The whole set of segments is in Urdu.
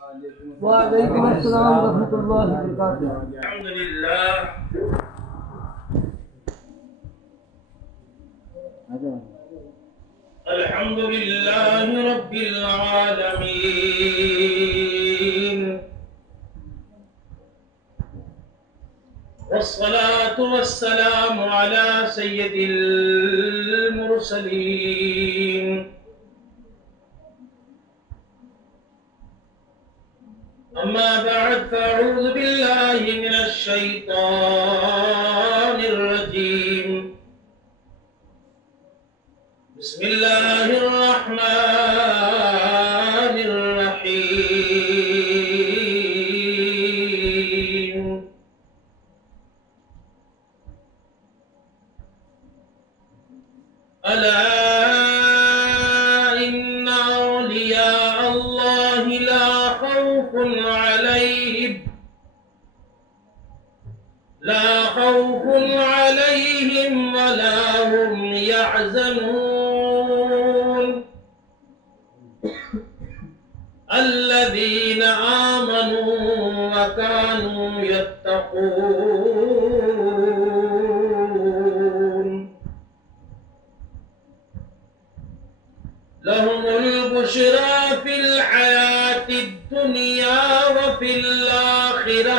وعلیکم السلام ورحمۃ اللہ وبرکاتہ۔ الحمد للہ رب العالمین، والصلاة والسلام على سید المرسلین، اما بعد فاعوذ باللہ من الشیطان الرجیم، بسم اللہ الرحمن الرحیم، الا ان اولیاء اللہ لا خوف علیہم ولا هم يحزنون، الذين آمنوا وكانوا يتقون، لهم البشرى في الحياة الدنيا وفي الآخرة،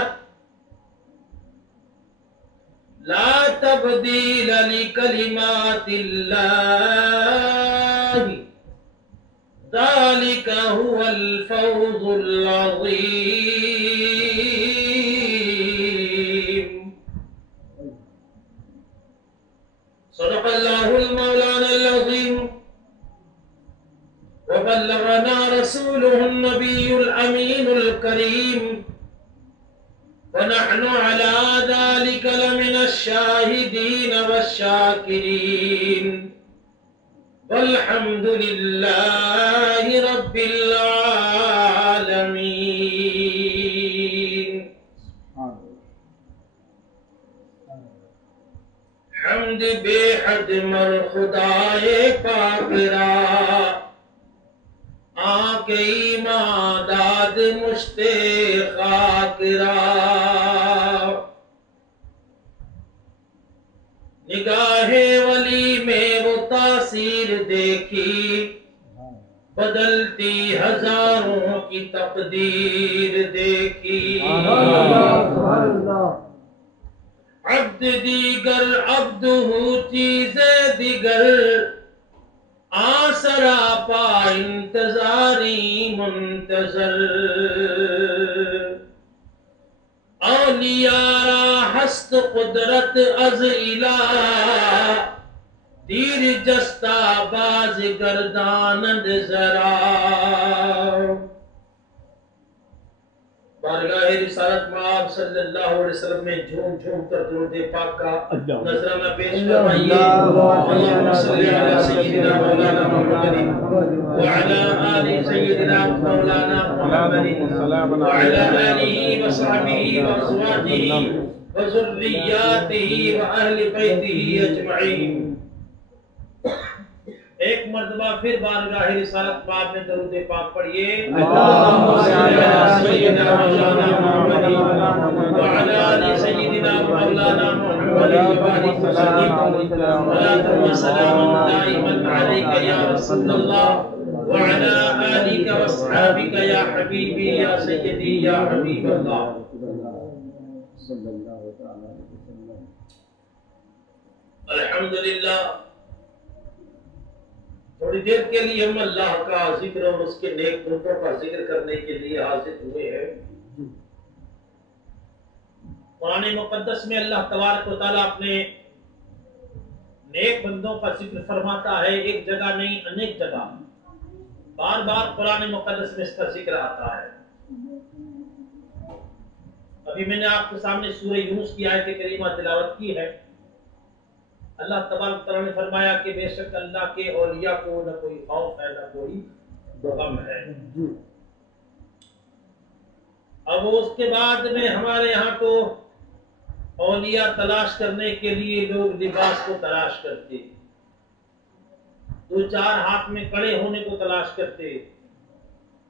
لا تبديل لكلمات الله، ذلك هو الفوز العظيم، صدق الله المولانا العظيم، وبلغنا رسوله النبي الأمين الكريم، ونحن على ذلك لمن الشاهدين والشاكرين، والحمد لله رب العالمين۔ حمد بے حد مر خدائے پاک را، آنکھ ایماداد مشت خاک را، نگاہ ولی میں وہ تاثیر دیکھی، بدلتی ہزاروں کی تقدیر دیکھی، عبد دیگر عبد ہو چیز دیگر، آسرا پا انتظاری منتظر، اولیاء را ہست قدرت از الہ، تیر جستا باز گردانند ذرا، بارگاہ رسالت میں آپ صلی اللہ علیہ وسلم میں جھوم جھوم کر درود پاک کا نذرانہ پیش فرمائیے۔ اللہم صلی علی سیدنا مولانا محمد وعلی آل سیدنا مولانا محمد وعلی آلہ وصحبہ وازواجہ وذریاتہ واہل بیتہ اجمعین۔ ایک مرتبہ پھر بارگاہ رسالت پاک میں درود پاک پڑھیے۔ اللہم صلی علی سیدنا مولانا محمد وعلی آل سیدنا مولانا محمد وبارک وسلم، صلاۃ و سلام دائما علیک یا رسول اللہ وعلی آلک واصحابک یا حبیبی یا سیدی یا حبیب اللہ۔ الحمدللہ، تھوڑی دیر کے لیے ہم اللہ کا ذکر اور اس کے نیک بندوں کا ذکر کرنے کے لیے حاضر ہوئے ہیں۔ قرآن مقدس میں اللہ تبارک و تعالیٰ اپنے نیک بندوں کا ذکر فرماتا ہے، ایک جگہ نہیں انیک جگہ، بار بار قرآن مقدس میں اس کا ذکر آتا ہے۔ ابھی میں نے آپ کے سامنے سورہ یونس کی آیت کریمہ تلاوت کی ہے۔ اللہ تبارک تعالیٰ نے فرمایا کہ بے شک اللہ کے اولیاء کو نہ کوئی خوف ہے نہ کوئی غم ہے۔ اب اس کے بعد میں ہمارے یہاں تو اولیاء تلاش کرنے کے لیے لوگ لباس کو تلاش کرتے، دو چار ہاتھ میں کڑے ہونے کو تلاش کرتے،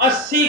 80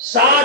7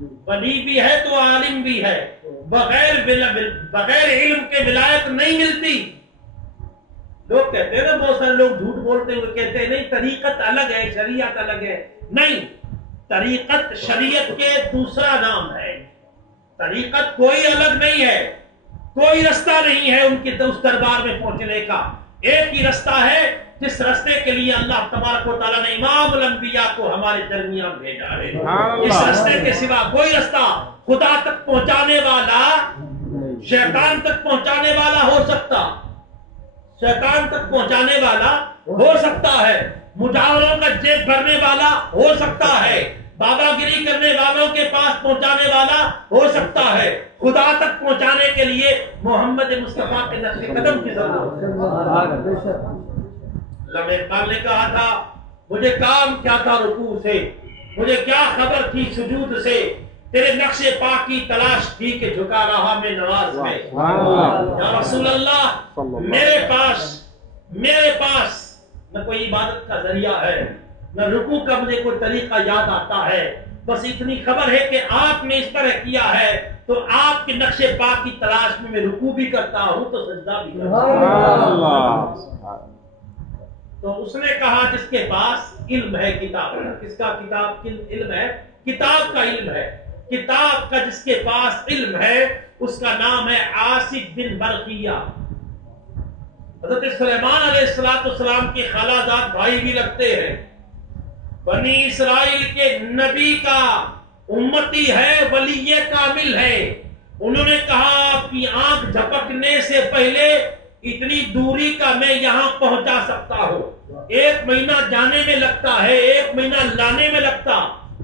ولی بھی ہے تو عالم بھی ہے. بغیر علم کے ولایت نہیں ملتی. لوگ کہتے ہیں نا، بہت سارے لوگ جھوٹ بولتے ہوئے کہتے ہیں نہیں طریقت الگ ہے، شریعت الگ ہے. نہیں، طریقت شریعت کے دوسرا نام ہے. طریقت کوئی الگ نہیں ہے، کوئی رستہ نہیں ہے ان کے اس دربار میں پہنچنے کا. ایک ہی رستہ ہے جس رستے کے لیے اللہ تبارک و تعالیٰ نے امام الانبیاء کو ہمارے درمیان بھیجا ہے. اس رستے کے سوا کوئی رستہ خدا تک پہنچانے والا شیطان تک پہنچانے والا ہو سکتا، شیطان تک پہنچانے والا ہو سکتا ہے، مجاوروں کا جیب بھرنے والا ہو سکتا ہے، بابا گیری کرنے والوں کے پاس پہنچانے والا ہو سکتا ہے. خدا تک پہنچانے کے لیے محمد مصطفیٰ کے نقش قدم کی ضرورت ہے. اللہ اقبال نے کہا تھا مجھے کام کیا تھا رکوع سے، مجھے کیا خبر تھی سجود سے، تیرے نقش پاک کی تلاش تھی کہ جھکا رہا میں نواز میں. یا رسول اللہ میرے پاس نہ کوئی عبادت کا ذریعہ ہے، نہ رکوع کا مجھے کوئی طریقہ یاد آتا ہے. بس اتنی خبر ہے کہ آپ نے اس طرح کیا ہے تو آپ کے نقش پاک کی تلاش میں رکوع بھی کرتا ہوں تو سجدہ بھی کرتا ہوں. تو اس نے کہا جس کے پاس علم ہے کتاب کا. کس کا کتاب علم ہے؟ کتاب کا علم ہے. کتاب کا جس کے پاس علم ہے اس کا نام ہے عاصف بن برقیہ. حضرت سلیمان علیہ السلام کے خالازاد بھائی بھی لگتے ہیں. بنی اسرائیل کے نبی کا امتی ہے، ولی کامل ہے. انہوں نے کہا آپ کی آنکھ جھپکنے سے پہلے اتنی دوری کا میں یہاں پہنچا سکتا ہوں. 1 مہینہ جانے میں لگتا ہے، 1 مہینہ لانے میں لگتا.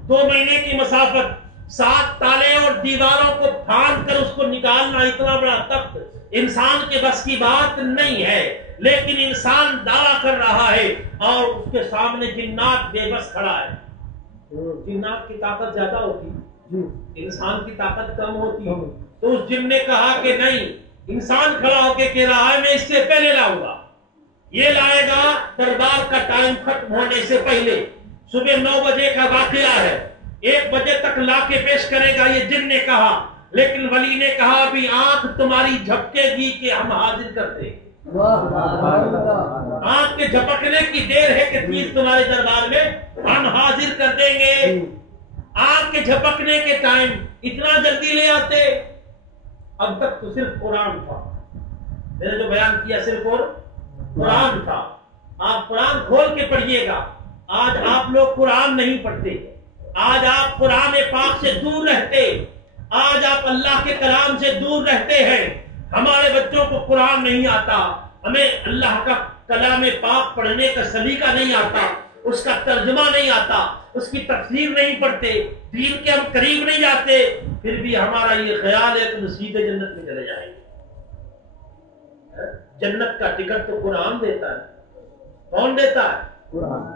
2 مہینے کی مسافت، 7 تالے اور دیواروں کو پھاند کر اس کو نکالنا، اتنا بڑا تخت انسان کے بس کی بات نہیں ہے. لیکن انسان دعویٰ کر رہا ہے اور اس کے سامنے جنات بے بس کھڑا ہے. جنات کی طاقت زیادہ ہوتی، انسان کی طاقت کم ہوتی. تو اس جن نے کہا کہ نہیں، انسان کھڑا ہو کے کہہ رہا ہے میں اس سے پہلے لاؤں گا. یہ لائے گا دربار کا ٹائم ختم ہونے سے پہلے. صبح 9 بجے کا واقعہ ہے، 1 بجے تک لا کے پیش کرے گا، یہ جن نے کہا. لیکن ولی نے کہا ابھی آنکھ تمہاری جھپکے گی کہ ہم حاضر کرتے. آنکھ کے جھپکنے کی دیر ہے کہ چیز تمہارے دربار میں ہم حاضر کر دیں گے. آنکھ کے جھپکنے کے ٹائم اتنا جلدی لے آتے. اب تک تو صرف قرآن تھا، میں نے جو بیان کیا صرف اور قرآن تھا. آپ قرآن کھول کے پڑھیے گا. آج آپ لوگ قرآن نہیں پڑھتے، آج آپ قرآن پاک سے دور رہتے، آج آپ اللہ کے کلام سے دور رہتے ہیں. ہمارے بچوں کو قرآن نہیں آتا، ہمیں اللہ کا کلام پاک پڑھنے کا سلیقہ نہیں آتا، اس کا ترجمہ نہیں آتا، اس کی تفسیر نہیں پڑھتے، دین کے ہم قریب نہیں جاتے. پھر بھی ہمارا یہ خیال ہے کہ سیدھے جنت میں چلے جائیں گے. جنت کا ٹکٹ تو قرآن دیتا ہے. کون دیتا ہے؟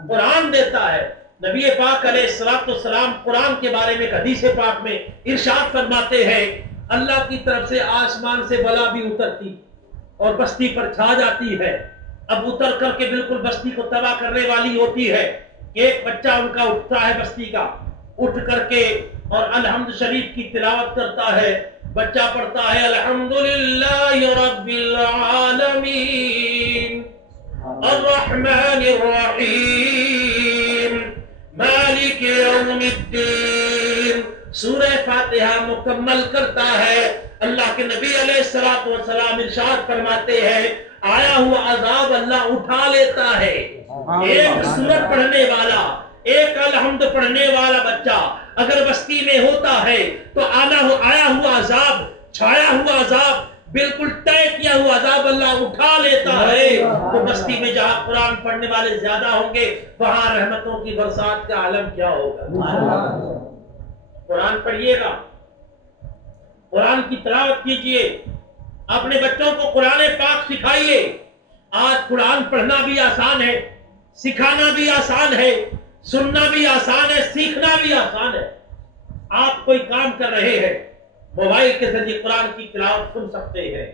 قرآن دیتا ہے. نبی پاک علیہ السلام قرآن کے بارے میں حدیث پاک میں ارشاد فرماتے ہیں اللہ کی طرف سے آسمان سے بلا بھی اترتی اور بستی پر چھا جاتی ہے. اب اتر کر کے بالکل بستی کو تباہ کرنے والی ہوتی ہے. ایک بچہ ان کا اٹھتا ہے بستی کا، اٹھ کر کے اور الحمد شریف کی تلاوت کرتا ہے. بچہ پڑھتا ہے الحمدللہ رب العالمین الرحمن الرحیم مالک یوم الدین. سورہ فاتحہ مکمل کرتا ہے. اللہ کے نبی علیہ السلام ارشاد فرماتے ہیں آیا ہوا عذاب اللہ اٹھا لیتا ہے. ایک سورت پڑھنے والا، ایک الحمد پڑھنے والا بچہ اگر بستی میں ہوتا ہے تو آیا ہوا عذاب، چھایا ہوا عذاب، بالکل طے کیا ہوا عذاب اللہ اٹھا لیتا ہے. تو بستی میں جہاں قرآن پڑھنے والے زیادہ ہوں گے وہاں رحمتوں کی برسات کا عالم کیا ہوگا. قرآن پڑھیے گا، قرآن کی تلاوت کیجئے، اپنے بچوں کو قرآن پاک سکھائیے. آج قرآن پڑھنا بھی آسان ہے، سکھانا بھی آسان ہے، سننا بھی آسان ہے، سیکھنا بھی آسان ہے. آپ کوئی کام کر رہے ہیں، موبائل کے ذریعے قرآن کی تلاوت سن سکتے ہیں.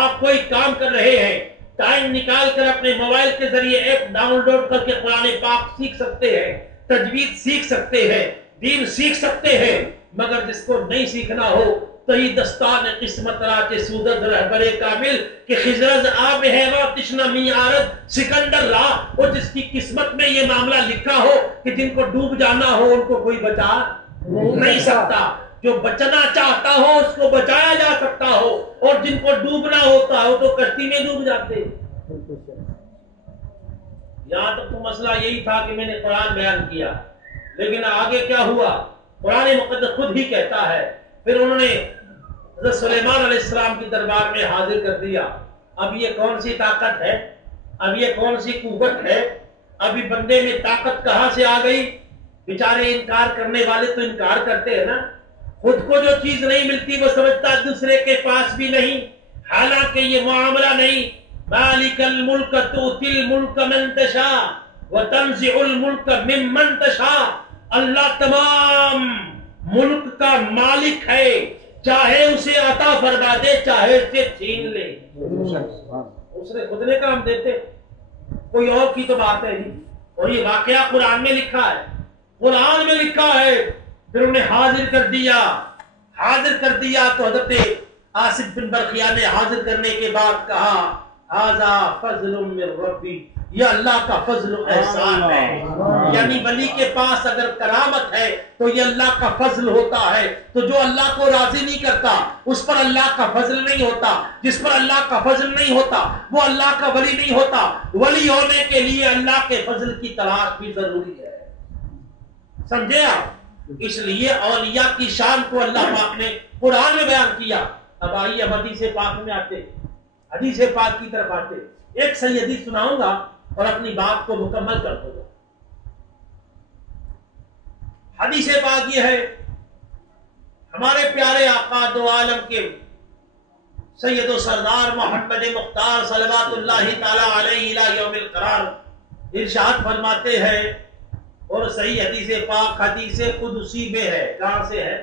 آپ کوئی کام کر رہے ہیں، ٹائم نکال کر اپنے موبائل کے ذریعے ایپ ڈاؤن لوڈ کر کے قرآن پاک سیکھ سکتے ہیں، تجوید سیکھ سکتے ہیں، دین سیکھ سکتے ہیں. مگر جس کو نہیں سیکھنا ہو تہی دستان قسمت را کے سودت رہبر کامل کہ خزرز آب ہیوا تشنہ می آرد سکندر را، اور جس کی قسمت میں یہ معاملہ لکھا ہو کہ جن کو ڈوب جانا ہو ان کو کوئی بچا نہیں سکتا، جو بچنا چاہتا ہو اس کو بچایا جا سکتا ہو، اور جن کو ڈوبنا ہوتا ہو تو کشتی میں ڈوب جاتے۔ یہاں تک تو مسئلہ یہی تھا کہ میں نے قرآن بیان کیا، لیکن آگے کیا ہوا؟ قرآن مقدس خود ہی کہتا ہے، پھر انہوں نے حضرت سلیمان علیہ السلام کی دربار میں حاضر کر دیا۔ اب یہ کون سی طاقت ہے؟ اب یہ کون سی قوت ہے؟ ابھی بندے میں طاقت کہاں سے آ گئی؟ بیچارے انکار کرنے والے تو انکار کرتے ہیں نا، خود کو جو چیز نہیں ملتی وہ سمجھتا دوسرے کے پاس بھی نہیں، حالانکہ یہ معاملہ نہیں۔ مالک الملک تؤتی الملک من تشاء وتنزع الملک ممن تشاء، اللہ تمام ملک کا مالک ہے، چاہے اسے عطا فرما دے چاہے اسے چھین لے، اس نے خود نے کام دیتے، کوئی اور کی تو بات ہے نہیں۔ اور یہ واقعہ قرآن میں لکھا ہے، قرآن میں لکھا ہے۔ پھر انہیں حاضر کر دیا تو حضرت آصف بن برقیہ نے حاضر کرنے کے بعد کہا ھذا فضل من ربی، یہ اللہ کا فضل و احسان ہے۔ یعنی ولی کے پاس اگر کرامت ہے تو یہ اللہ کا فضل ہوتا ہے، تو جو اللہ کو راضی نہیں کرتا اس پر اللہ کا فضل نہیں ہوتا، جس پر اللہ کا فضل نہیں ہوتا وہ اللہ کا ولی نہیں ہوتا۔ ولی ہونے کے لیے اللہ کے فضل کی تلاش بھی ضروری ہے، سمجھے آپ؟ اس لیے اولیاء کی شان کو اللہ پاک نے قرآن میں بیان کیا۔ اب آئیے حدیث پاک میں آتے، حدیث پاک کی طرف آتے۔ ایک صحیح حدیث سناؤں گا اور اپنی بات کو مکمل کر دوں گا۔ حدیث پاک یہ ہے، ہمارے پیارے آقا دو عالم کے سید و سردار محمد مختار صلوات اللہ تعالی علیہ الی یوم القرار ارشاد فرماتے ہیں، اور صحیح حدیث پاک حدیث قدسی میں ہے۔ کہاں سے ہے؟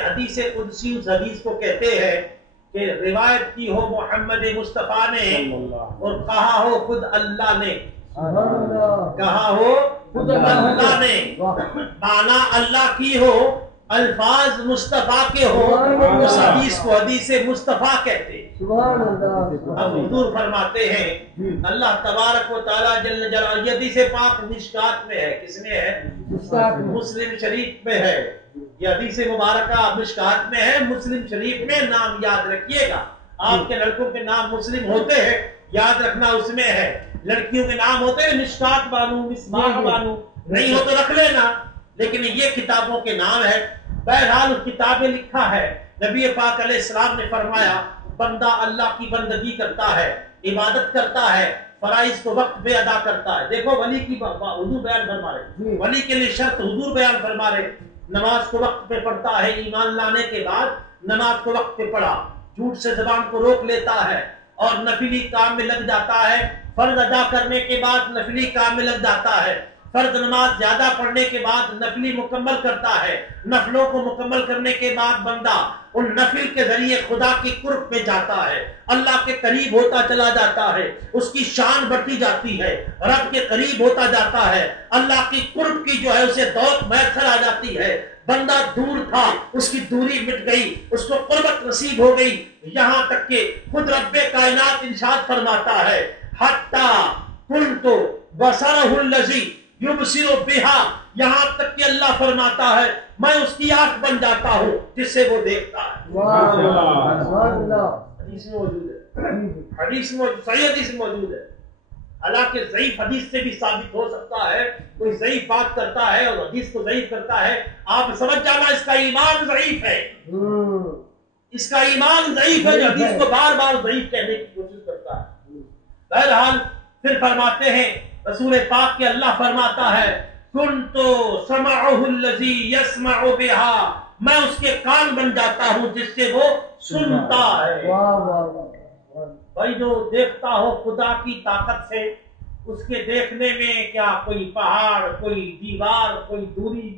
حدیث قدسی اس حدیث کو کہتے ہیں کہ روایت کی ہو محمد مصطفیٰ نے اور کہا ہو خود اللہ نے، کہا ہو خود اللہ نے، معنی اللہ کی ہو، الفاظ مصطفیٰ کے ہو، اس حدیث کو حدیث مصطفیٰ کہتے ہیں۔ اب حضور فرماتے ہیں اللہ تبارک و تعالیٰ جل جلالہ، یہ حدیث پاک مشکات میں ہے۔ کس میں ہے؟ مسلم شریف میں ہے۔ یہ حدیث مبارکہ مشکات میں ہے، مسلم شریف میں۔ نام یاد رکھیے گا، آپ کے لڑکوں کے نام مسلم ہوتے ہیں، یاد رکھنا اس میں ہے۔ لڑکیوں کے نام ہوتے ہیں مشکات بانو، مصباح بانو، نہیں ہو تو رکھ لینا، لیکن یہ کتابوں کے نام ہے۔ بہرحال اس کتاب میں لکھا ہے، نبی پاک علیہ السلام نے فرمایا بندہ اللہ کی بندگی کرتا ہے، عبادت کرتا ہے، فرائض کو وقت پہ ادا کرتا ہے۔ دیکھو ولی کی حضور بیان فرما رہے، ولی کے لیے شرط حضور بیان فرما رہے، نماز کو وقت پہ پڑھتا ہے، ایمان لانے کے بعد نماز کو وقت پہ پڑھا، جھوٹ سے زبان کو روک لیتا ہے اور نفلی کام میں لگ جاتا ہے، فرض ادا کرنے کے بعد نفلی کام میں لگ جاتا ہے، فرض نماز زیادہ پڑھنے کے بعد نفلی مکمل کرتا ہے، نفلوں کو مکمل کرنے کے بعد بندہ ان نفل کے ذریعے خدا کی قرب میں جاتا ہے، اللہ کے قریب ہوتا چلا جاتا ہے، اس کی شان بڑھتی جاتی ہے، رب کے قریب ہوتا جاتا ہے، اللہ کی قرب کی جو ہے اسے دولت میسر آ جاتی ہے۔ بندہ دور تھا، اس کی دوری مٹ گئی، اس کو قربت نصیب ہو گئی، یہاں تک کہ خود رب کائنات ارشاد فرماتا ہے حتی کنت بصرہ الذی یبصر بہا، یہاں تک کہ اللہ فرماتا ہے میں اس کی آنکھ بن جاتا ہوں جس سے وہ دیکھتا ہے۔ حدیث میں موجود ہے، حدیث میں صحیح حدیث میں موجود ہے۔ حالانکہ ضعیف حدیث سے بھی ثابت ہو سکتا ہے، کوئی ضعیف بات کرتا ہے اور حدیث کو ضعیف کرتا ہے، آپ سمجھ جانا اس کا ایمان ضعیف ہے، اس کا ایمان ضعیف ہے جو حدیث کو بار بار ضعیف کہنے کی کوشش کرتا ہے۔ بہرحال پھر فرماتے ہیں رسول پاک کے اللہ فرماتا ہے کنتو سمعہ الذی یسمع بہا، میں اس کے کان بن جاتا ہوں جس سے وہ سنتا ہے۔ بھائی جو دیکھتا ہو خدا کی طاقت سے، اس کے دیکھنے میں کیا کوئی پہاڑ، کوئی دیوار، کوئی دوری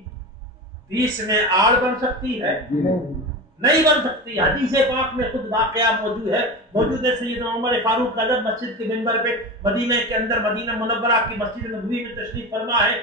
بیچ میں آڑ بن سکتی ہے؟ نہیں بن سکتی۔ حدیث پاک میں خود واقعہ موجود ہے۔ سیدنا عمر فاروق اعظم مسجد کے منبر پہ مدینہ کے اندر، مدینہ منورہ کی مسجد نبوی میں تشریف فرما ہے،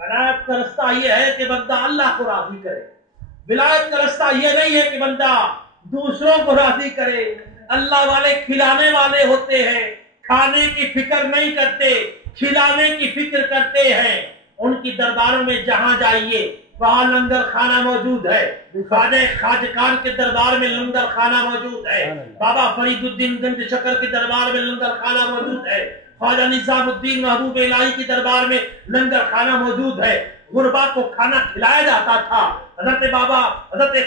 ولایت کا رستہ یہ ہے کہ بندہ اللہ کو راضی کرے. ولایت کا رستہ یہ نہیں ہے کہ بندہ دوسروں کو راضی کرے. اللہ والے کھلانے والے ہوتے ہیں, کھانے کی فکر نہیں کرتے, کھلانے کی فکر کرتے ہیں. ان کی درباروں میں جہاں جائیے وہاں لنگر خانہ موجود ہے. خواجہ کے دربار میں لنگر خانہ موجود ہے. بابا فرید الدین گنج شکر کے دربار میں لنگر خانہ موجود ہے. خواجہ نظام الدین محبوب الہی کے دربار میں لنگر خانہ موجود ہے. غربا کو کھانا کھلایا جاتا تھا. حضرت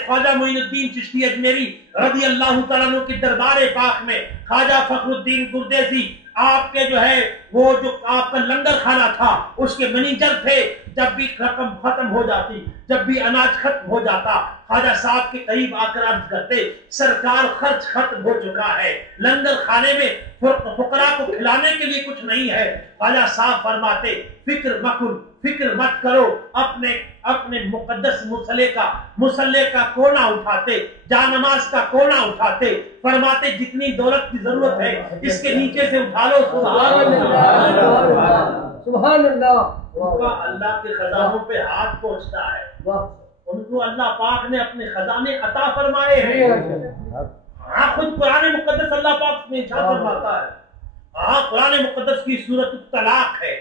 خواجہ معین الدین چشتی اجمیری رضی اللہ تعالیٰ عنہ کے دربار پاک میں خواجہ فخر الدین گردیسی آپ کے جو ہے وہ جو آپ کا لنگر خانہ تھا اس کے منیجر تھے. جب بھی رقم ختم ہو جاتی, جب بھی اناج ختم ہو جاتا, خواجہ صاحب کے قریب آ کر عرض کرتے سرکار خرچ ختم ہو چکا ہے, لنگر خانے میں فقراء کو کھلانے کے لیے کچھ نہیں ہے. خواجہ صاحب فرماتے فکر مت کرو. اپنے مقدس مصلے کا کونا اٹھاتے, جا نماز کا کونا اٹھاتے, فرماتے جتنی دولت کی ضرورت ہے اس کے نیچے سے اٹھا لو. سبحان اللہ. ان کا اللہ کے خزانوں پہ ہاتھ پہنچتا ہے. ان کو اللہ پاک نے اپنے خزانے عطا فرمائے ہیں. ہاں خود قرآن مقدس اللہ پاک میں ارشاد فرماتا ہے. ہاں قرآن مقدس کی سورۃ الطلاق ہے.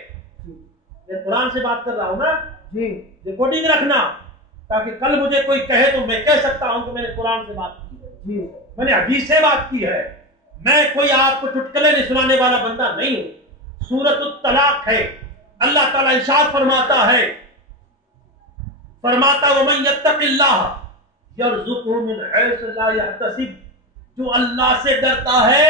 یہ قرآن سے بات کر رہا ہوں نا جی, ریکارڈنگ رکھنا تاکہ کل مجھے کوئی کہے تو میں کہہ سکتا ہوں کہ میں نے قرآن سے بات کی ہے جی, میں نے حدیث سے بات کی ہے. میں کوئی آپ کو چٹکلے نہیں سنانے والا بندہ نہیں ہوں. سورۃ الطلاق ہے. اللہ تعالیٰ ارشاد فرماتا ہے, وَمَن يَتَّقِ اللَّهَ يَرْزُقْهُ مِنْ حَيْثُ لَا يَحْتَسِبُ. جو اللہ سے ڈرتا ہے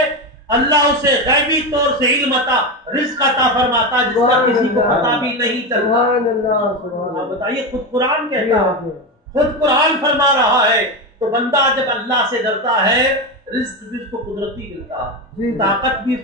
اللہ اسے غیبی طور سے علم عطا رزق عطا فرماتا جس کا کسی کو پتہ بھی نہیں چلتا. آپ بتائیے, خود قرآن کہتا ہے, خود قرآن فرما رہا ہے. تو بندہ جب اللہ سے ڈرتا ہے رزق بھی اس کو قدرتی ملتا ہے, طاقت بھی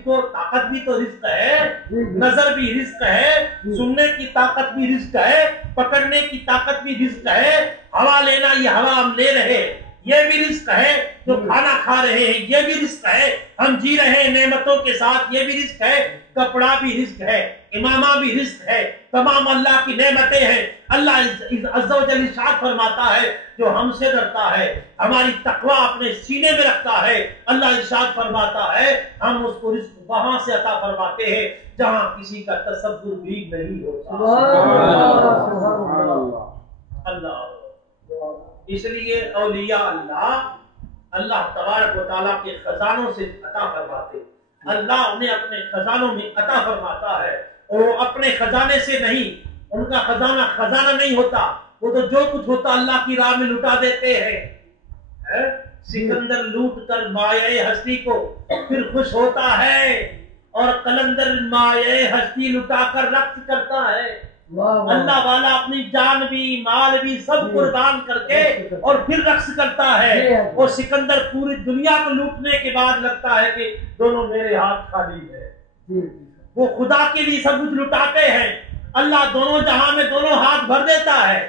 تو رزق ہے, نظر بھی رزق ہے, سننے کی طاقت بھی رزق ہے, پکڑنے کی طاقت بھی رزق ہے, ہوا لینا یہ ہوا ہم لے رہے یہ بھی رزق ہے, جو کھانا کھا رہے ہیں یہ بھی رزق ہے, ہم جی رہے ہیں نعمتوں کے ساتھ یہ بھی رزق ہے, کپڑا بھی رزق ہے, امامہ بھی رزق ہے, تمام اللہ کی نعمتیں ہیں. اللہ عز و جل ارشاد فرماتا ہے جو ہم سے ڈرتا ہے ہماری تقوی اپنے سینے میں رکھتا ہے, اللہ ارشاد فرماتا ہے ہم اس کو رزق وہاں سے عطا فرماتے ہیں جہاں کسی کا تصور بھی نہیں ہوتا. اللہ. اس لیے اولیاء اللہ تبارک و تعالیٰ کے خزانوں سے عطا فرماتے. اللہ انہیں اپنے خزانوں میں عطا فرماتا ہے, اور وہ اپنے خزانے سے نہیں, ان کا خزانہ نہیں ہوتا, وہ تو جو کچھ ہوتا اللہ کی راہ میں لٹا دیتے ہیں. سکندر لوٹ کر مایہ ہستی کو پھر خوش ہوتا ہے, اور قلندر مایہ ہستی لٹا کر رقص کرتا ہے. اللہ والا اپنی جان بھی مال بھی سب قربان کر کے اور پھر رقص کرتا ہے. اور سکندر پوری دنیا کو لوٹنے کے بعد لگتا ہے کہ دونوں میرے ہاتھ خالی ہے. وہ خدا کے لیے سب کچھ لٹاتے ہیں, اللہ دونوں جہاں میں دونوں ہاتھ بھر دیتا ہے,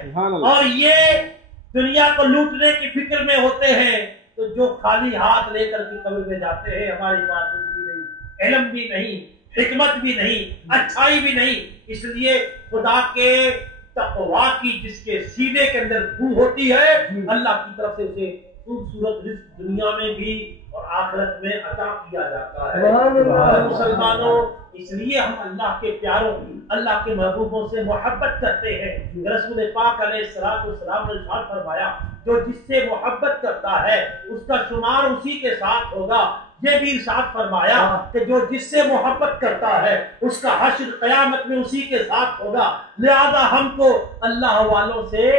اور یہ دنیا کو لوٹنے کی فکر میں ہوتے ہیں. تو جو خالی ہاتھ لے کر کے قبر میں جاتے ہیں ہماری بات کچھ بھی نہیں, علم بھی نہیں, حکمت بھی نہیں, اچھائی بھی نہیں. اس لیے خدا کے تقوی کی جس کے سینے کے اندر بو ہوتی ہے اللہ کی طرف سے اسے خوبصورت رزق دنیا میں بھی اور آخرت میں عطا کیا جاتا ہے. مسلمانوں, اس لیے ہم اللہ کے پیاروں اللہ کے محبوبوں سے محبت کرتے ہیں. رسول پاک علیہ السلام نے ارشاد فرمایا جو جس سے محبت کرتا ہے اس کا شمار اسی کے ساتھ ہوگا. یہ بھی ارشاد فرمایا کہ جو جس سے محبت کرتا ہے اس کا حشر قیامت میں اسی کے ساتھ ہوگا. لہذا ہم کو اللہ والوں سے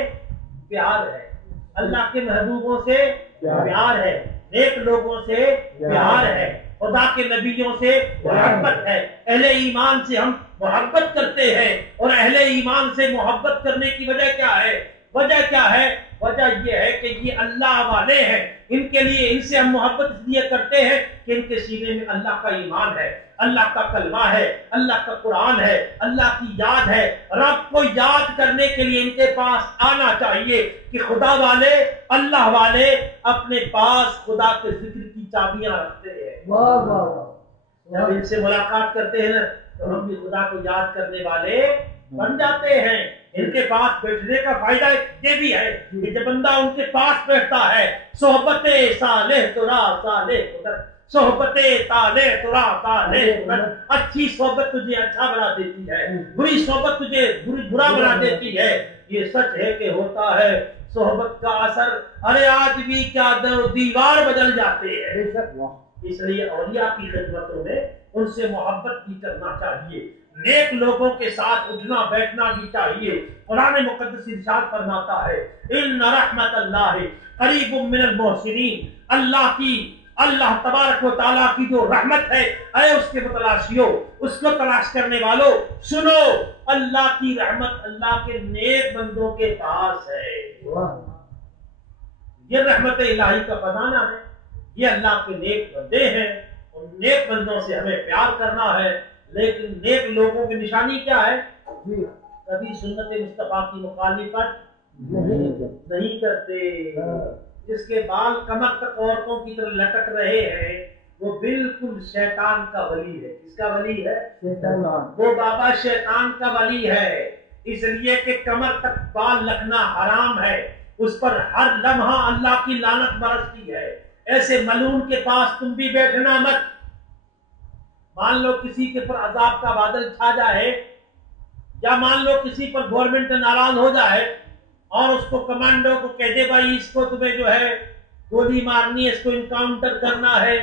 پیار ہے, اللہ کے محبوبوں سے پیار ہے, نیک لوگوں سے پیار ہے, خدا کے نبیوں سے محبت ہے. اہل ایمان سے ہم محبت کرتے ہیں, اور اہل ایمان سے محبت کرنے کی وجہ کیا ہے؟ وجہ یہ ہے کہ یہ اللہ والے ہیں, ان کے لیے ان سے ہم محبت اس لیے کرتے ہیں کہ ان کے سینے میں اللہ کا ایمان ہے, اللہ کا کلمہ ہے, اللہ کا قرآن ہے, اللہ کی یاد ہے. رب کو یاد کرنے کے لیے ان کے پاس آنا چاہیے کہ خدا والے اللہ والے اپنے پاس خدا کے ذکر کی چابیاں رکھتے ہیں. جب ان سے ملاقات کرتے ہیں تو ہم بھی خدا کو یاد کرنے والے بن جاتے ہیں. ان کے پاس بیٹھنے کا فائدہ یہ بھی ہے کہ جب بندہ ان کے پاس بیٹھتا ہے صحبت صالح ترا صالح ادھر، صحبت طالح ترا طالح ادھر، اچھی صحبت تجھے اچھا بنا دیتی ہے، بری صحبت تجھے برا بنا دیتی ہے۔ یہ سچ ہے کہ ہوتا ہے صحبت کا اثر، ارے آج بھی کیا دیوار بدل جاتے ہیں۔ اس لیے اولیاء کی خدمتوں میں ان سے محبت بھی کرنا چاہیے، نیک لوگوں کے ساتھ اٹھنا بیٹھنا بھی چاہیے۔ قرآن مقدس ارشاد فرماتا ہے ان رحمت اللہ قریب من المحسنین، اللہ تبارک و تعالیٰ کی جو رحمت ہے، اے اس کے متلاشیوں، اس کو تلاش کرنے والوں، سنو اللہ کی رحمت اللہ کے نیک بندوں کے پاس ہے۔ یہ رحمت الہی کا خزانہ ہے، یہ اللہ کے نیک بندے ہیں، ان نیک بندوں سے ہمیں پیار کرنا ہے۔ لیکن نیک لوگوں کی نشانی کیا ہے؟ کبھی سنت مصطفیٰ کی مخالفت نہیں کرتے۔ جس کے بال کمر تک عورتوں کی طرح لٹک رہے ہیں وہ بالکل شیطان کا ولی ہے۔ کس کا ولی ہے؟ وہ بابا شیطان کا ولی ہے، اس لیے کہ کمر تک بال لکھنا حرام ہے، اس پر ہر لمحہ اللہ کی لعنت برستی ہے۔ ایسے ملعون کے پاس تم بھی بیٹھنا مت۔ مان لو کسی کے پر عذاب کا بادل چھا جائے، یا مان لو کسی پر گورنمنٹ ناراض ہو جائے اور اس کو کمانڈو کو کہہ دے بھائی اس کو تمہیں جو ہے گولی مارنی ہے، اس کو انکاؤنٹر کرنا ہے،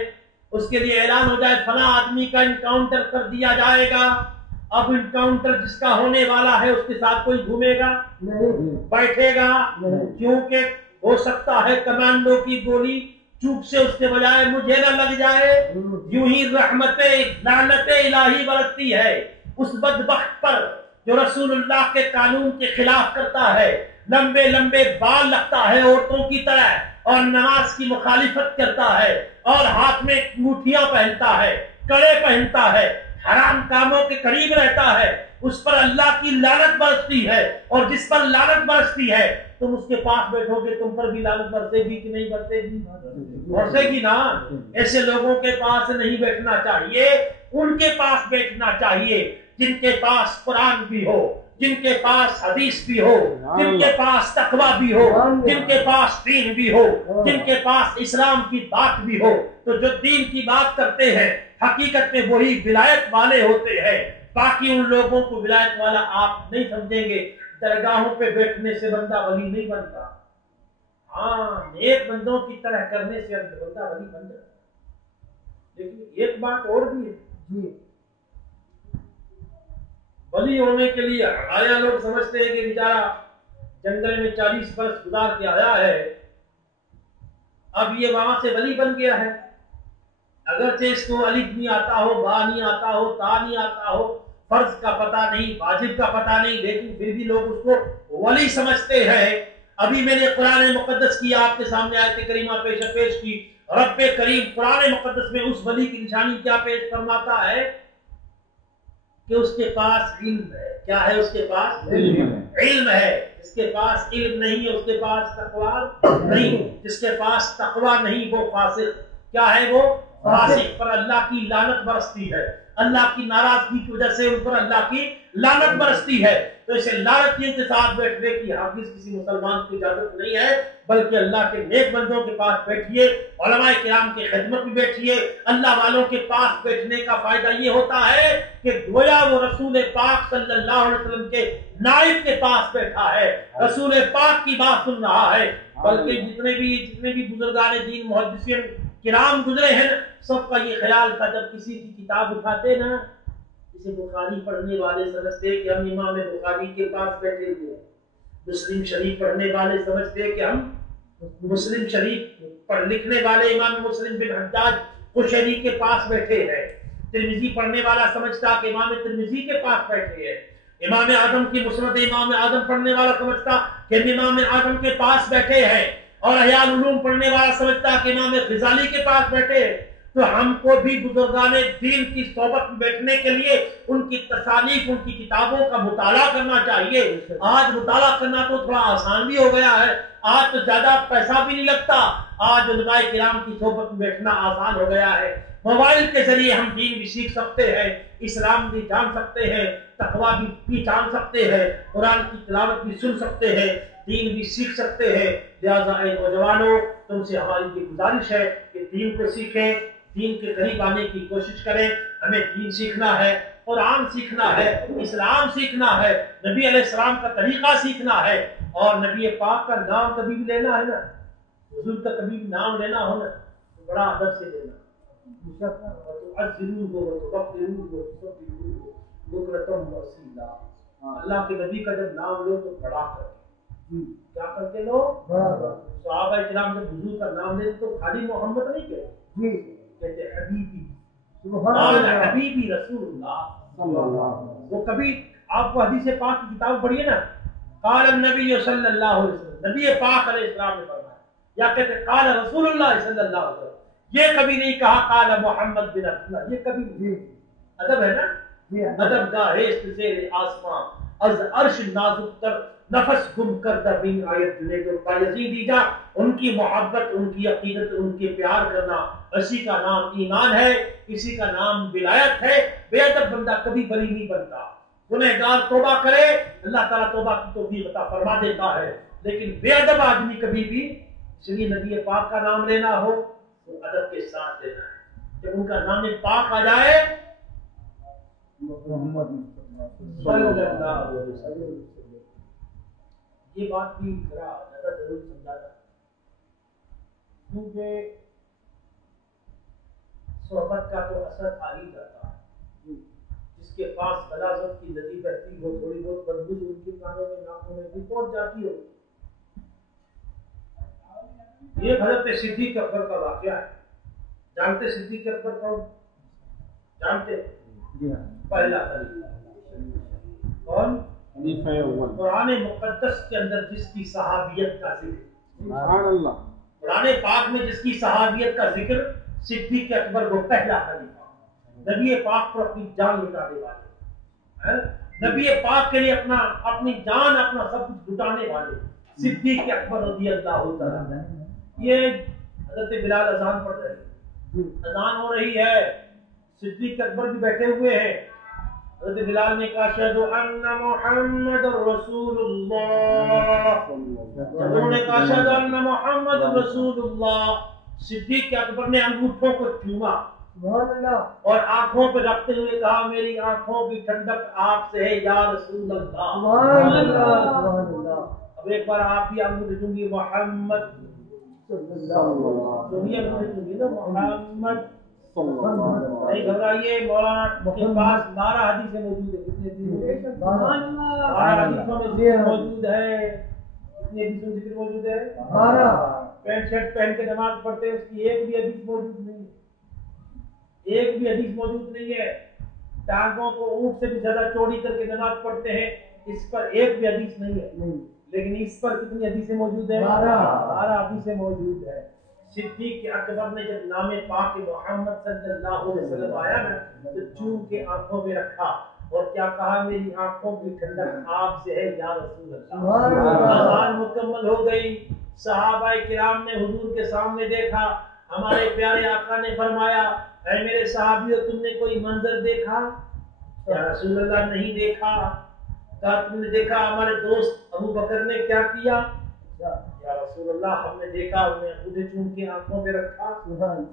اس کے لیے اعلان ہو جائے فلاں آدمی کا انکاؤنٹر کر دیا جائے گا۔ اب انکاؤنٹر جس کا ہونے والا ہے اس کے ساتھ کوئی گھومے گا؟ بیٹھے گا؟ کیونکہ ہو سکتا ہے کمانڈو کی گولی چوک سے اس کے بجائے مجھے نہ لگ جائے۔ یوں ہی رحمت لعنت الہی برستی ہے اس بدبخت پر جو رسول اللہ کے قانون کے خلاف کرتا ہے، لمبے لمبے بال رکھتا ہے عورتوں کی طرح اور نماز کی مخالفت کرتا ہے اور ہاتھ میں انگوٹھیاں پہنتا ہے، کڑے پہنتا ہے، حرام کاموں کے قریب رہتا ہے، اس پر اللہ کی لعنت برستی ہے۔ اور جس پر لعنت برستی ہے تم اس کے پاس بیٹھو گے تم پر بھی لعنت برسے گی کہ نہیں برسے گی؟ برسے گی نا۔ ایسے لوگوں کے پاس نہیں بیٹھنا چاہیے، ان کے پاس بیٹھنا چاہیے جن کے پاس قرآن بھی ہو، جن کے پاس حدیث بھی ہو، جن کے پاس تقویٰ بھی ہو، جن کے پاس دین بھی ہو، جن کے پاس اسلام کی بات بھی ہو۔ تو جو دین کی بات کرتے ہیں حقیقت میں وہی ولایت والے ہوتے ہیں، باقی ان لوگوں کو ولایت والا آپ نہیں سمجھیں گے۔ درگاہوں پہ بیٹھنے سے بندہ ولی نہیں بنتا، ہاں نیک بندوں کی طرح کرنے سے بندہ ولی بن جاتا۔ لیکن ایک بات اور بھی ہے، ولی ہونے کے لیے ہمارے یہاں لوگ سمجھتے ہیں کہ بیچارہ جنگل میں 40 برس گزار کے آیا ہے، اب یہ وہاں سے ولی بن گیا ہے۔ اگرچہ اس کو الف نہیں آتا ہو، با نہیں آتا ہو، تا نہیں آتا ہو، فرض کا پتہ نہیں، واجب کا پتہ نہیں، لیکن پھر بھی لوگ اس کو ولی سمجھتے ہیں۔ ابھی میں نے قرآن مقدس کی آپ کے سامنے آیت کریمہ پیش کی، رب کریم قرآن مقدس میں اس ولی کی نشانی کیا پیش فرماتا ہے کہ اس کے پاس علم ہے۔ کیا ہے اس کے پاس؟ علم ہے۔ جس کے پاس علم نہیں ہے اس کے پاس تقویٰ نہیں، جس کے پاس تقویٰ نہیں وہ فاسق۔ کیا ہے وہ؟ فاسق پر اللہ کی لعنت برستی ہے، اللہ کی ناراضگی کی وجہ سے ان پر اللہ کی لعنت برستی ہے۔ تو اسے لعنتیوں کے ساتھ بیٹھنے کی ہرگز کسی مسلمان کو اجازت نہیں ہے، بلکہ اللہ کے نیک بندوں کے پاس بیٹھیے، علماء کرام کی خدمت میں بیٹھیے۔ اللہ والوں کے پاس بیٹھنے کا فائدہ یہ ہوتا ہے کہ گویا وہ رسول پاک صلی اللہ علیہ وسلم کے نائب کے پاس بیٹھا ہے، رسول پاک کی بات سن رہا ہے۔ بلکہ جتنے بھی بزرگان دین محدثین کرام گزرے ہیں سب کا یہ خیال تھا جب کسی کی کتاب اٹھاتے نا، اسے بخاری پڑھنے والے سمجھتے کہ ہم امام بخاری کے پاس بیٹھے ہوئے، مسلم شریف پڑھنے والے سمجھتے کہ ہم مسلم شریف پڑھ لکھنے والے امام مسلم بن حجاج قشیری کے پاس بیٹھے ہیں، ترمذی پڑھنے والا سمجھتا کہ امام ترمذی کے پاس بیٹھے ہیں، امام اعظم کی مسند امام اعظم پڑھنے والا سمجھتا کہ امام اعظم کے پاس بیٹھے ہیں، اور احیاء العلوم پڑھنے والا سمجھتا کہ امام غزالی کے پاس بیٹھے ہیں۔ تو ہم کو بھی بزرگان دین کی صحبت میں بیٹھنے کے لیے ان کی تصانیف، ان کی کتابوں کا مطالعہ کرنا چاہیے۔ آج مطالعہ کرنا تو تھوڑا آسان بھی ہو گیا ہے، آج تو زیادہ پیسہ بھی نہیں لگتا، آج علماء کرام کی صحبت میں بیٹھنا آسان ہو گیا ہے۔ موبائل کے ذریعے ہم دین بھی سیکھ سکتے ہیں، اسلام بھی جان سکتے ہیں، تقویٰ بھی جان سکتے ہیں، قرآن کی تلاوت بھی سن سکتے ہیں، دین بھی سیکھ سکتے ہیں۔ لہٰذا اے نوجوانوں، تم سے ہماری یہ گزارش ہے کہ دین کو سیکھیں، دین کے قریب آنے کی کوشش کریں۔ ہمیں دین سیکھنا ہے، قرآن سیکھنا ہے، اسلام سیکھنا ہے، نبی علیہ السلام کا طریقہ سیکھنا ہے، اور نبی پاک کا نام کبھی بھی لینا ہے نا، حضور کا کبھی بھی نام لینا ہو نا تو بڑا ادب سے لینا۔ اللہ کے نبی کا جب نام لو تو بڑا کر کے، کیا کر کے لو؟ صحابہ کرام جب حضور کا نام لیتے تو خالی محمد نہیں کہتے، کہتے حبیبی، حبیبی رسول اللہ۔ وہ کبھی آپ کو حدیث پاک کی کتاب پڑھیے نا، قال النبی صلی اللہ علیہ وسلم، نبی پاک علیہ السلام نے فرمایا، یا کہتے قال رسول اللہ صلی اللہ علیہ وسلم، یہ کبھی نہیں کہا قال محمد بن عبداللہ، یہ کبھی نہیں۔ ادب ہے نا، ادب گاہست زیر آسمان، از عرش نازک تر نفس گم کر در بین آیت لے جو بایزید جا، ان کی محبت، ان کی عقیدت، ان کے پیار کرنا، اسی کا نام ایمان ہے، اسی کا نام ولایت ہے۔ بے ادب بندہ کبھی بری نہیں بنتا۔ گنہگار توبہ کرے، اللہ تعالیٰ توبہ کی توفیق عطا فرما دیتا ہے، لیکن بے ادب آدمی کبھی بھی، اس لیے نبی پاک کا نام لینا ہو تو ادب کے ساتھ لینا ہے۔ جب ان کا نام پاک آ جائے صلی اللہ علیہ وسلم، یہ بات بھی ذرا زیادہ ضرور سمجھانا، کیونکہ صحبت کا تو اثر آ ہی جاتا ہے۔ جس کے پاس غلاظت کی ندی بہتی ہو، تھوڑی بہت بدبو ان کے کانوں میں ناکوں میں بھی پہنچ جاتی ہو۔ یہ حضرت صدیق اکبر کا واقعہ ہے۔ جانتے صدیق اکبر کون؟ جانتے؟ پہلا خلیفہ کون؟ قرآن مقدس کے اندر جس کی صحابیت کا ذکر، سبحان اللہ، قرآن پاک میں جس کی صحابیت کا ذکر، صدیق اکبر وہ پہلا خلیفہ، نبی پاک پر اپنی جان لٹانے والے، نبی پاک کے لیے اپنی جان، اپنا سب کچھ لٹانے والے صدیق اکبر رضی اللہ تعالیٰ۔ یہ حضرت بلال اذان پڑھ رہے ہیں، اذان ہو رہی ہے، صدیق اکبر بھی بیٹھے ہوئے ہیں۔ حضرت بلال نے کہا اشہد ان محمد رسول اللہ، انہوں نے کہا اشہد ان محمد رسول اللہ۔ صدیق اکبر نے انگوٹھوں کو چوما اور آنکھوں پہ رکھتے ہوئے کہا میری آنکھوں کی ٹھنڈک آپ سے ہے یا رسول اللہ۔ اب ایک بار آپ بھی انگوٹھ چومیں، محمد سنیے، محمد نہیں گھبرائیے، مولانا کے پاس 12 حدیثیں موجود ہے۔ کتنے حدیث؟ 12 حدیثوں میں ذکر موجود ہے۔ کتنی حدیثوں میں ذکر موجود ہے؟ 12۔ پینٹ شرٹ پہن کے نماز پڑھتے ہیں، اس کی ایک بھی حدیث موجود نہیں ہے، ایک بھی حدیث موجود نہیں ہے۔ ٹانگوں کو اونٹ سے بھی زیادہ چوڑی کر کے نماز پڑھتے ہیں، اس پر ایک بھی حدیث نہیں ہے، لیکن اس پر کتنی حدیثیں موجود ہیں؟ 12 حدیثیں موجود ہے۔ صدیق اکبر نے جب نام پاک محمد صلی اللہ علیہ وسلم آیا نا تو چوم کے آنکھوں میں رکھا اور کیا کہا میری آنکھوں کی ٹھنڈک آپ سے ہے یا رسول اللہ۔ اذان مکمل ہو گئی، صحابہ کرام نے حضور کے سامنے دیکھا، ہمارے پیارے آقا نے فرمایا اے میرے صحابیوں تم نے کوئی منظر دیکھا؟ یا رسول اللہ نہیں دیکھا۔ کہا تم نے دیکھا ہمارے دوست ابو بکر نے کیا کیا؟ یا رسول اللہ ہم نے دیکھا، ہم نے انگوٹھے چوم کے آنکھوں میں رکھا۔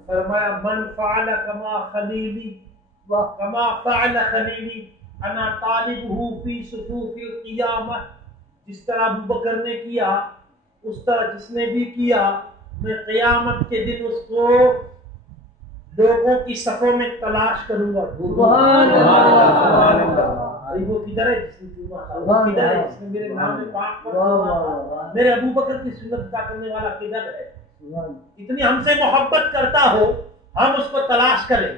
فرمایا من فعل کما خلیلی کما فعل خلیلی انا طالبہ فی صفوف القیامہ، جس طرح ابو بکر نے کیا اس طرح جس نے بھی کیا میں قیامت کے دن اس کو لوگوں کی صفوں میں تلاش کروں گا۔ سبحان اللہ۔ وہ کدھر ہے جس نے چوما تھا؟ وہ کدھر ہے جس نے میرے نام پاک پر چوما تھا؟ میرے ابو بکر کی سنت ادا کرنے والا کدھر ہے؟ اتنی ہم سے محبت کرتا ہو ہم اس کو تلاش کریں۔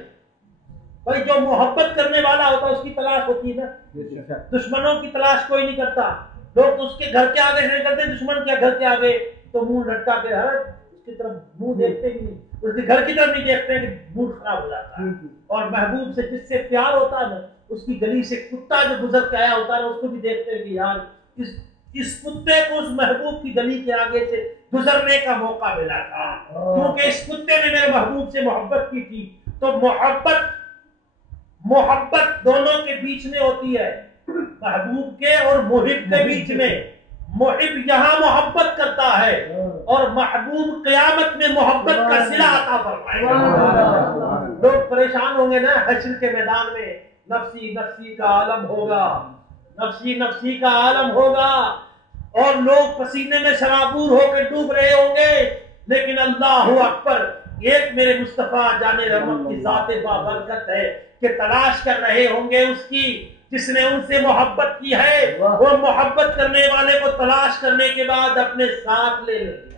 بھائی جو محبت کرنے والا ہوتا ہے اس کی تلاش ہوتی ہے نا، دشمنوں کی تلاش کوئی نہیں کرتا۔ لوگ اس کے گھر کے آگے نہیں کرتے، دشمن کے گھر کے آگے تو منہ لٹکا کے اس کی طرف منہ دیکھتے بھی نہیں، اس کے گھر کی طرف نہیں دیکھتے کہ موڈ خراب ہو جاتا ہے۔ اور محبوب سے جس سے پیار ہوتا ہے نا، اس کی گلی سے کتا جو گزر کے آیا ہوتا ہے اس کو بھی دیکھتے ہیں کہ یار اس کتے کو اس محبوب کی گلی کے آگے سے گزرنے کا موقع ملا تھا، کیونکہ اس کتے نے میرے محبوب سے محبت کی تھی تو محبت دونوں کے بیچ میں ہوتی ہے، محبوب کے اور محب کے بیچ میں۔ محب یہاں محبت کرتا ہے اور محبوب قیامت میں محبت کا صلہ عطا فرمائے گا۔ لوگ پریشان ہوں گے نا حشر کے میدان میں، نفسی نفسی کا عالم ہوگا، نفسی نفسی کا عالم ہوگا، اور لوگ پسینے میں شرابور ہو کے ڈوب رہے ہوں گے، لیکن اللہ اکبر، ایک میرے مصطفیٰ جان رحمت کی ذات بابرکت ہے کہ تلاش کر رہے ہوں گے اس کی جس نے ان سے محبت کی ہے۔ وہ محبت کرنے والے کو تلاش کرنے کے بعد اپنے ساتھ لے لیں گے۔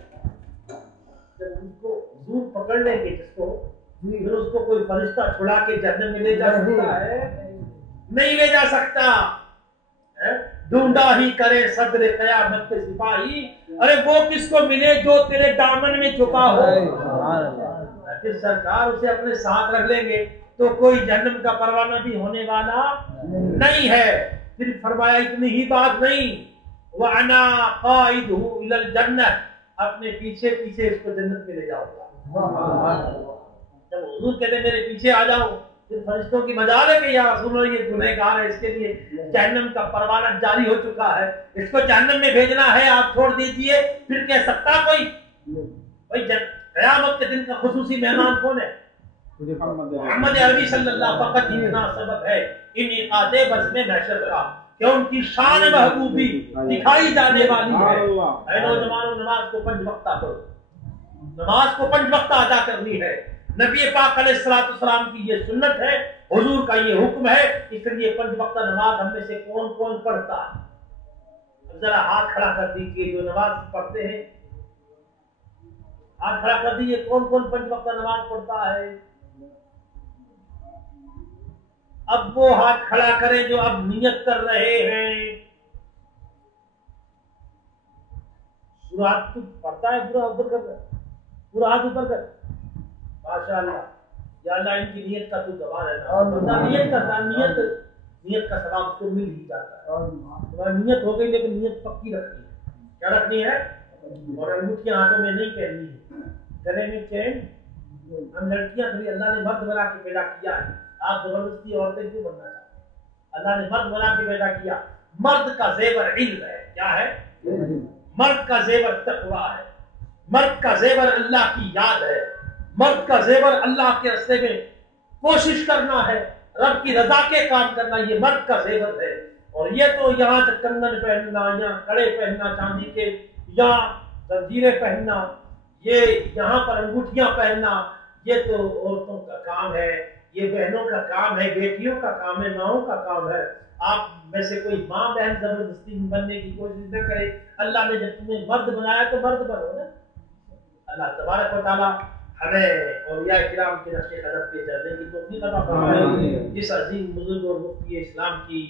جب اس کو حضور پکڑ لیں گے جس کو، پھر اس کو کوئی فرشتہ چھڑا کے جہنم میں لے جا سکتا ہے؟ نہیں لے جا سکتا۔ ڈھونڈا ہی کرے صدر قیامت کے سپاہی، ارے وہ کس کو ملے جو تیرے دامن میں چھپا ہو۔ پھر سرکار اسے اپنے ساتھ رکھ لیں گے تو کوئی جہنم کا پروانہ بھی ہونے والا نہیں ہے۔ پھر فرمایا اتنی ہی بات نہیں، وَأَنَا قَائِدُهُ إِلَى الْجَنَّةِ، اپنے پیچھے پیچھے اس کو جنت میں لے جاؤ گا۔ جب حضور کہتے ہیں میرے پیچھے آ جاؤ، پھر فرشتوں کی مجال ہے کہ یا رسول اللہ یہ گنہگار ہے، اس کے لیے جہنم کا پروانہ جاری ہو چکا ہے، اس کو جہنم میں بھیجنا ہے، آپ چھوڑ دیجئے۔ پھر کہہ سکتا کوئی بھائی قیامت کے دن کا خصوصی مہمان کون ہے؟ محمد عربی صلی اللہ، فقط اتنا سبب ہے انعقاد بزم محشر کا کہ ان کی شان محبوبی دکھائی جانے والی ہے۔ اے نوجوانوں، نماز کو 5 وقت پڑھو، نماز کو 5 وقت ادا کرنی ہے۔ نبی پاک علیہ السلام کی یہ سنت ہے، حضور کا یہ حکم ہے، اس لیے 5 وقت نماز ہم میں سے کون کون پڑھتا ہے؟ ذرا ہاتھ کھڑا کر دیجیے جو نماز پڑھتے ہیں، ہاتھ کھڑا کر دیجیے کون کون 5 وقت نماز پڑھتا ہے؟ اب وہ ہاتھ کھڑا کریں جو اب نیت کر رہے ہیں۔ پورا ہاتھ پڑھتا ہے، پورا اوپر کر، پورا ہاتھ اوپر کر، ماشاء اللہ، یا اللہ ان کی نیت کا تو گواہ رہنا۔ نیت کرتا، نیت کا ثواب اس کو مل ہی جاتا ہے۔ تمہاری نیت ہو گئی لیکن نیت پکی رکھنی ہے۔ کیا رکھنی ہے؟ اور انگوٹھیاں ہاتھوں میں نہیں پہننی ہے، گلے میں چین۔ ہم لڑکیاں تھوڑی، اللہ نے مرد بنا کے پیدا کیا ہے، آپ زبردستی عورتیں کیوں بننا چاہتے ہیں؟ اللہ نے مرد بنا کے پیدا کیا۔ مرد کا زیور علم ہے، کیا ہے؟ مرد کا زیور تقویٰ ہے، مرد کا زیور اللہ کی یاد ہے، مرد کا زیور اللہ کے راستے میں کوشش کرنا ہے، رب کی رضا کے کام کرنا، یہ مرد کا زیور ہے۔ اور یہ تو یہاں تک کنگن پہننا، یہاں کڑے پہننا چاندی کے، یہاں زنجیریں پہننا، یہ یہاں پر انگوٹھیاں پہننا، یہ تو عورتوں کا کام ہے، یہ بہنوں کا کام ہے، بیٹیوں کا کام ہے، ماؤں کا کام ہے۔ آپ میں سے کوئی ماں بہن زبردستی بننے کی کوشش نہ کرے۔ اللہ نے جب تمہیں مرد بنایا تو مرد بنو نا۔ اللہ تبارک و تعالیٰ ہمیں اولیاء کرام کے نقش قدم پہ چلنے کی توفیق عطا فرمائے۔ جس عظیم بزرگ اور مفتی اسلام کی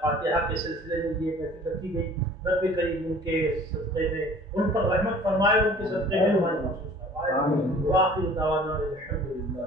فاتحہ کے سلسلے میں یہ محفل رکھی گئی، رب کریم ان کے صدقے میں ان پر رحمت فرمائے، ان کے صدقے میں ہماری مخصوص فرمائے۔ وآخر دعوانا الحمدللہ۔